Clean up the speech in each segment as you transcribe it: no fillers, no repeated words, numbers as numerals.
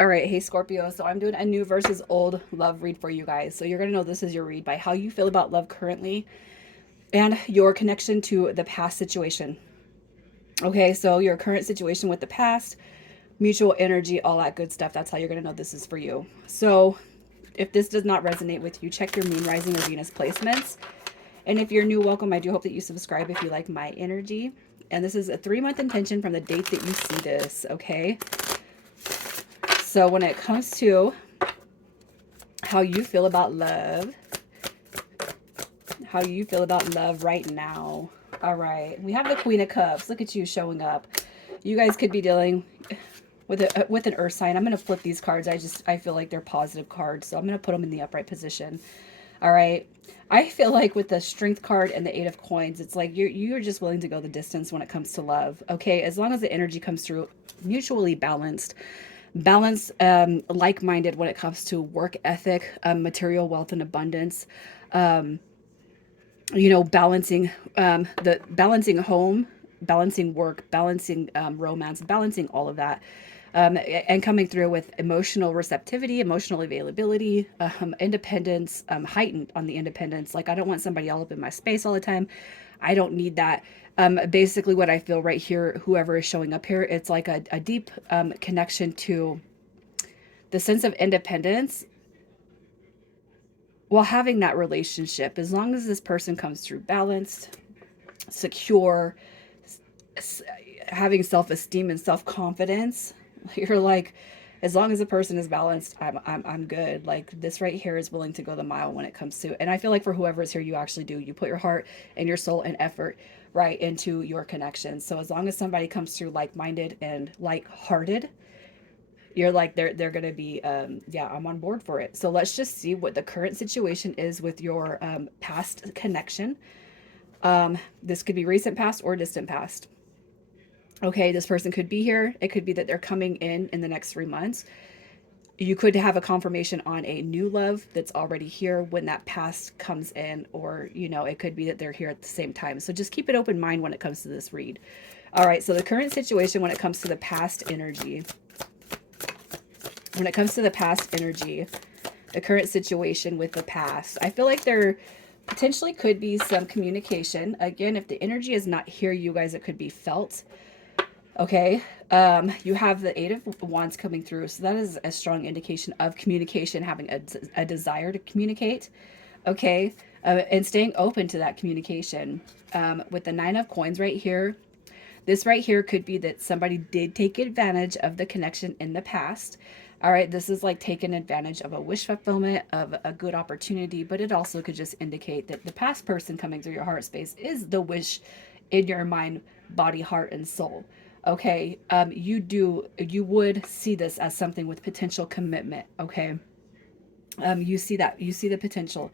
All right, hey Scorpio. So I'm doing a new versus old love read for you guys. So you're going to know this is your read by how you feel about love currently and your connection to the past situation. Okay, so your current situation with the past, mutual energy, all that good stuff. That's how you're going to know this is for you. So if this does not resonate with you, check your moon, rising, or Venus placements. And if you're new, welcome. I do hope that you subscribe if you like my energy. And this is a 3-month intention from the date that you see this, okay? So when it comes to how you feel about love, how you feel about love right now. All right, we have the Queen of Cups. Look at you showing up. You guys could be dealing with an earth sign. I'm going to flip these cards. I feel like they're positive cards, so I'm going to put them in the upright position. All right. I feel like with the strength card and the 8 of coins, it's like you're just willing to go the distance when it comes to love. Okay, as long as the energy comes through mutually balanced, like-minded when it comes to work ethic, material wealth and abundance. Um, balancing the balancing home, balancing work, balancing romance, balancing all of that, and coming through with emotional receptivity, emotional availability, independence, heightened on the independence. Like, I don't want somebody all up in my space all the time. I don't need that. Basically, what I feel right here, whoever is showing up here, it's like a deep connection to the sense of independence while having that relationship. As long as this person comes through balanced, secure, having self-esteem and self-confidence, you're like, as long as the person is balanced, I'm good. Like, this right here is willing to go the mile when it comes to, and I feel like for whoever is here, you actually do. You put your heart and your soul and effort right into your connection. So as long as somebody comes through like-minded and like-hearted, you're like, they're gonna be, yeah, I'm on board for it. So let's just see what the current situation is with your past connection. This could be recent past or distant past. Okay, this person could be here. It could be that they're coming in the next 3 months. You could have a confirmation on a new love that's already here when that past comes in, or, it could be that they're here at the same time. So just keep an open mind when it comes to this read. All right, so the current situation when it comes to the past energy. When it comes to the past energy, the current situation with the past, I feel like there potentially could be some communication. Again, if the energy is not here, you guys, it could be felt. Okay, you have the 8 of Wands coming through, so that is a strong indication of communication, having a desire to communicate. Okay, and staying open to that communication. With the 9 of Coins right here, this right here could be that somebody did take advantage of the connection in the past. All right, this is like taking advantage of a wish fulfillment, of a good opportunity, but it also could just indicate that the past person coming through your heart space is the wish in your mind, body, heart, and soul. Okay, you would see this as something with potential commitment. Okay, you see the potential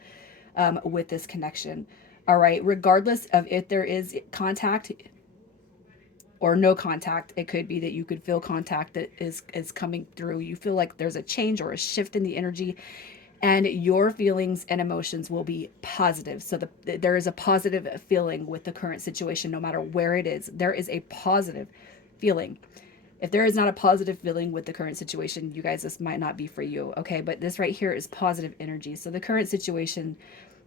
with this connection. All right, regardless of if there is contact or no contact, it could be that you could feel contact that is coming through. You feel like there's a change or a shift in the energy, and your feelings and emotions will be positive. So there is a positive feeling with the current situation, no matter where it is. There is a positive feeling. If there is not a positive feeling with the current situation, you guys, this might not be for you. Okay, but this right here is positive energy. So the current situation,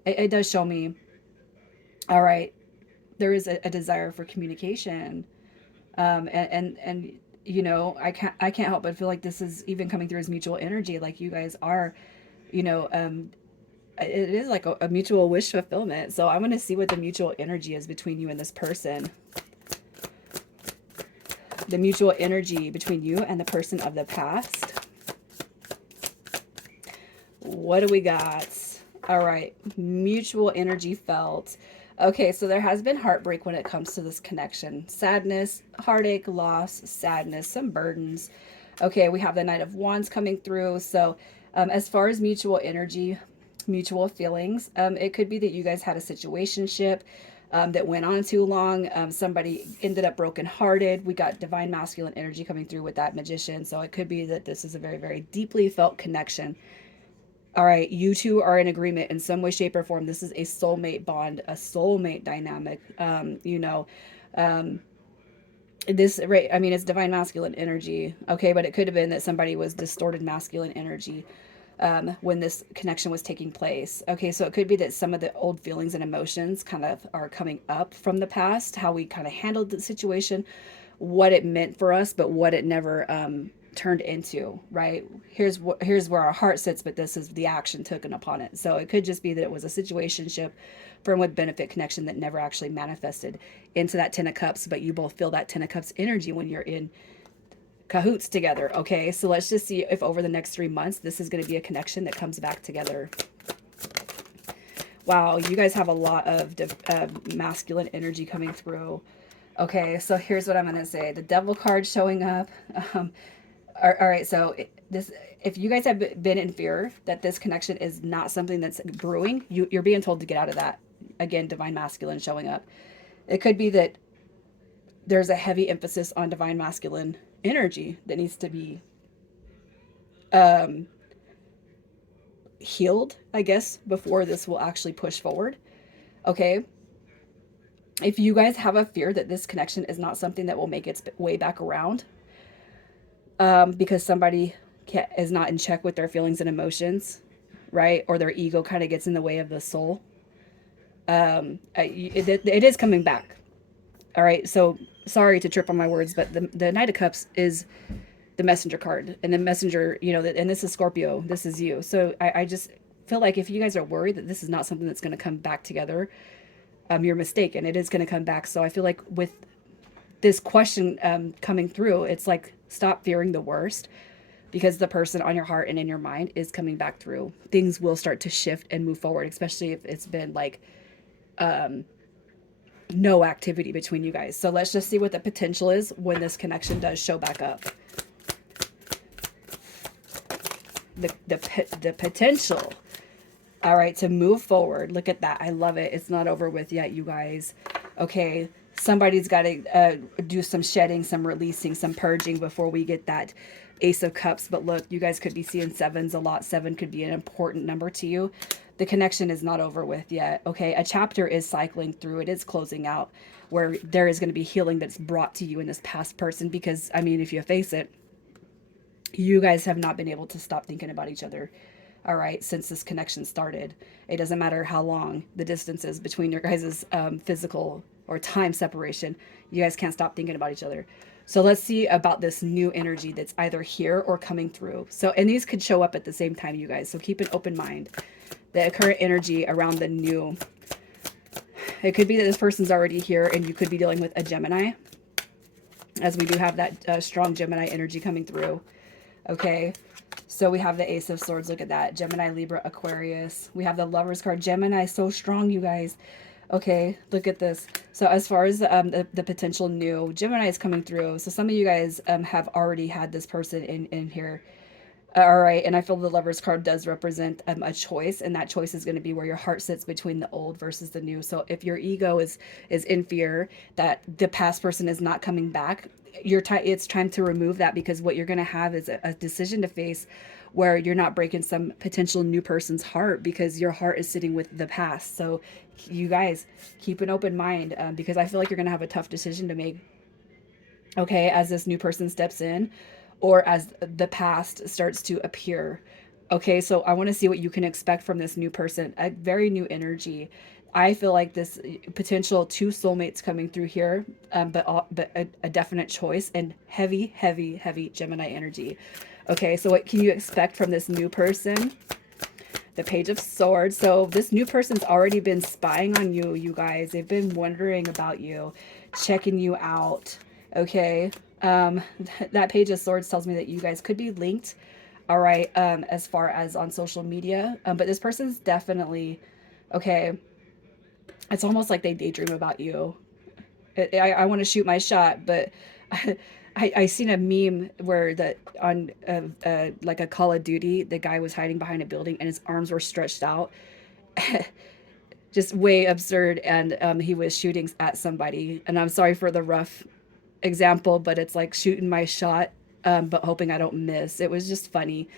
it does show me, all right, there is a desire for communication. And I can't help but feel like this is even coming through as mutual energy. Like, you guys are, you know um it is like a mutual wish fulfillment. So I'm going to see what the mutual energy is between you and this person. The mutual energy between you and the person of the past. What do we got? All right, mutual energy felt. Okay, so there has been heartbreak when it comes to this connection. Sadness, heartache, loss, sadness, some burdens. Okay, we have the Knight of Wands coming through. So as far as mutual energy, mutual feelings, it could be that you guys had a situationship that went on too long. Somebody ended up brokenhearted. We got divine masculine energy coming through with that Magician. So it could be that this is a very, very deeply felt connection. All right, you two are in agreement in some way, shape, or form. This is a soulmate bond, a soulmate dynamic. Um, This, right, I mean, it's divine masculine energy, okay, but it could have been that somebody was distorted masculine energy when this connection was taking place. Okay, so it could be that some of the old feelings and emotions kind of are coming up from the past, how we kind of handled the situation, what it meant for us, but what it never turned into. Right? Here's where our heart sits, but this is the action taken upon it. So it could just be that it was a situationship firm with benefit connection that never actually manifested into that 10 of cups, but you both feel that 10 of cups energy when you're in cahoots together. Okay, so let's just see if over the next 3 months this is going to be a connection that comes back together. Wow, you guys have a lot of masculine energy coming through. Okay, so here's what I'm going to say. The devil card showing up. Um, all right, so this, if you guys have been in fear that this connection is not something that's brewing, you're being told to get out of that. Again, divine masculine showing up. It could be that there's a heavy emphasis on divine masculine energy that needs to be um, healed, I guess, before this will actually push forward. Okay. If you guys have a fear that this connection is not something that will make its way back around, because somebody is not in check with their feelings and emotions, right? Or their ego kind of gets in the way of the soul, it is coming back. All right. So sorry to trip on my words, but the Knight of Cups is the messenger card, and the messenger, and this is Scorpio, this is you. So I just feel like if you guys are worried that this is not something that's going to come back together, you're mistaken. It is going to come back. So I feel like with this question coming through, it's like, stop fearing the worst, because the person on your heart and in your mind is coming back through. Things will start to shift and move forward, especially if it's been like no activity between you guys. So let's just see what the potential is when this connection does show back up. The potential, all right, to move forward. Look at that. I love it. It's not over with yet, you guys. Okay, somebody's got to do some shedding, some releasing, some purging before we get that Ace of Cups. But look, you guys could be seeing sevens a lot. 7 could be an important number to you. The connection is not over with yet. Okay, a chapter is cycling through. It is closing out, where there is going to be healing that's brought to you in this past person, because I mean, if you face it, you guys have not been able to stop thinking about each other, all right, since this connection started. It doesn't matter how long the distance is between your guys' physical or time separation. You guys can't stop thinking about each other. So let's see about this new energy that's either here or coming through. So, and these could show up at the same time, you guys. So keep an open mind. The current energy around the new. It could be that this person's already here and you could be dealing with a Gemini, as we do have that strong Gemini energy coming through. Okay, so we have the Ace of Swords. Look at that. Gemini, Libra, Aquarius. We have the Lovers card. Gemini, so strong, you guys. Okay, look at this. So as far as the potential new, Gemini is coming through. So some of you guys have already had this person in here. All right, and I feel the Lovers card does represent a choice, and that choice is going to be where your heart sits between the old versus the new. So if your ego is in fear that the past person is not coming back, it's time to remove that, because what you're going to have is a decision to face where you're not breaking some potential new person's heart, because your heart is sitting with the past. So you guys keep an open mind, because I feel like you're going to have a tough decision to make, okay, as this new person steps in, or as the past starts to appear. Okay, so I want to see what you can expect from this new person. A very new energy. I feel like this potential 2 soulmates coming through here, but a definite choice, and heavy, heavy, heavy Gemini energy. Okay, so what can you expect from this new person? The Page of Swords. So this new person's already been spying on you, you guys. They've been wondering about you, checking you out. Okay, that Page of Swords tells me that you guys could be linked, all right, as far as on social media, but this person's definitely, okay, it's almost like they daydream about you. I want to shoot my shot, but I seen a meme where that on like a Call of Duty, the guy was hiding behind a building and his arms were stretched out. Just way absurd, and he was shooting at somebody, and I'm sorry for the rough example, but it's like shooting my shot, but hoping I don't miss. It was just funny,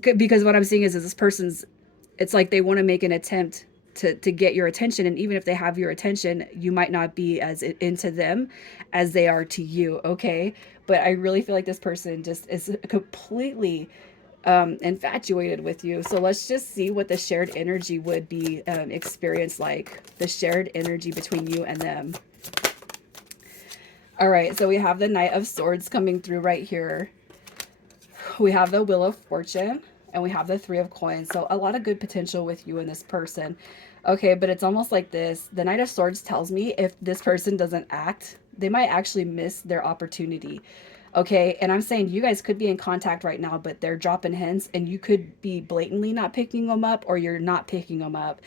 because what I'm seeing is this person's, it's like they want to make an attempt to get your attention. And even if they have your attention, you might not be as into them as they are to you. Okay. But I really feel like this person just is completely infatuated with you. So let's just see what the shared energy would be experienced like, the shared energy between you and them. All right, so we have the Knight of Swords coming through right here. We have the Wheel of Fortune, and we have the Three of Coins. So a lot of good potential with you and this person. Okay, but it's almost like this. The Knight of Swords tells me if this person doesn't act, they might actually miss their opportunity. Okay, and I'm saying you guys could be in contact right now, but they're dropping hints, and you could be blatantly not picking them up, or you're not picking them up.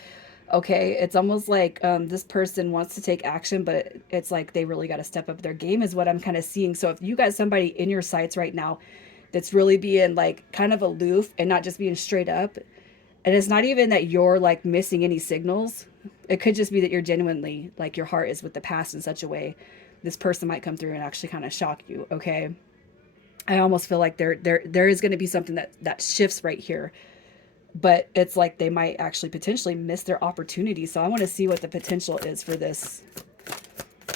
Okay, it's almost like this person wants to take action, but it's like they really got to step up their game, is what I'm kind of seeing. So if you got somebody in your sights right now that's really being like kind of aloof and not just being straight up, and it's not even that you're like missing any signals, it could just be that you're genuinely like your heart is with the past in such a way this person might come through and actually kind of shock you. Okay, I almost feel like there is going to be something that shifts right here, but it's like they might actually potentially miss their opportunity. So I want to see what the potential is for this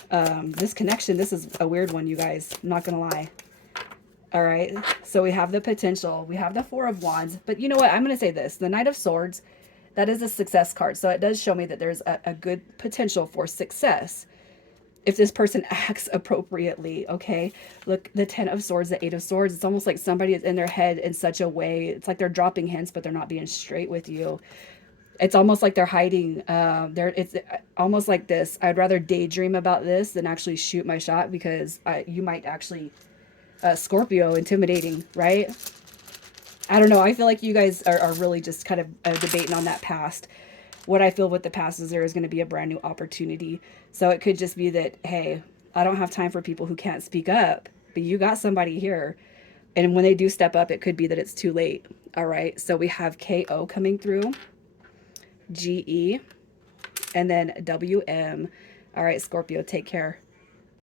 this connection. This is a weird one, you guys, I'm not gonna lie. All right, so we have the potential, we have the Four of Wands, but you know what, I'm gonna say this, the Knight of Swords, that is a success card, so it does show me that there's a good potential for success if this person acts appropriately. Okay, look, the Ten of Swords, the Eight of Swords, it's almost like somebody is in their head in such a way, it's like they're dropping hints but they're not being straight with you. It's almost like they're hiding. It's almost like this: I'd rather daydream about this than actually shoot my shot, because you might actually Scorpio, intimidating, right? I don't know, I feel like you guys are really just kind of debating on that past. What I feel with the past is there is going to be a brand new opportunity. So it could just be that, hey, I don't have time for people who can't speak up, but you got somebody here. And when they do step up, it could be that it's too late. All right. So we have KO coming through, GE, and then WM. All right, Scorpio, take care.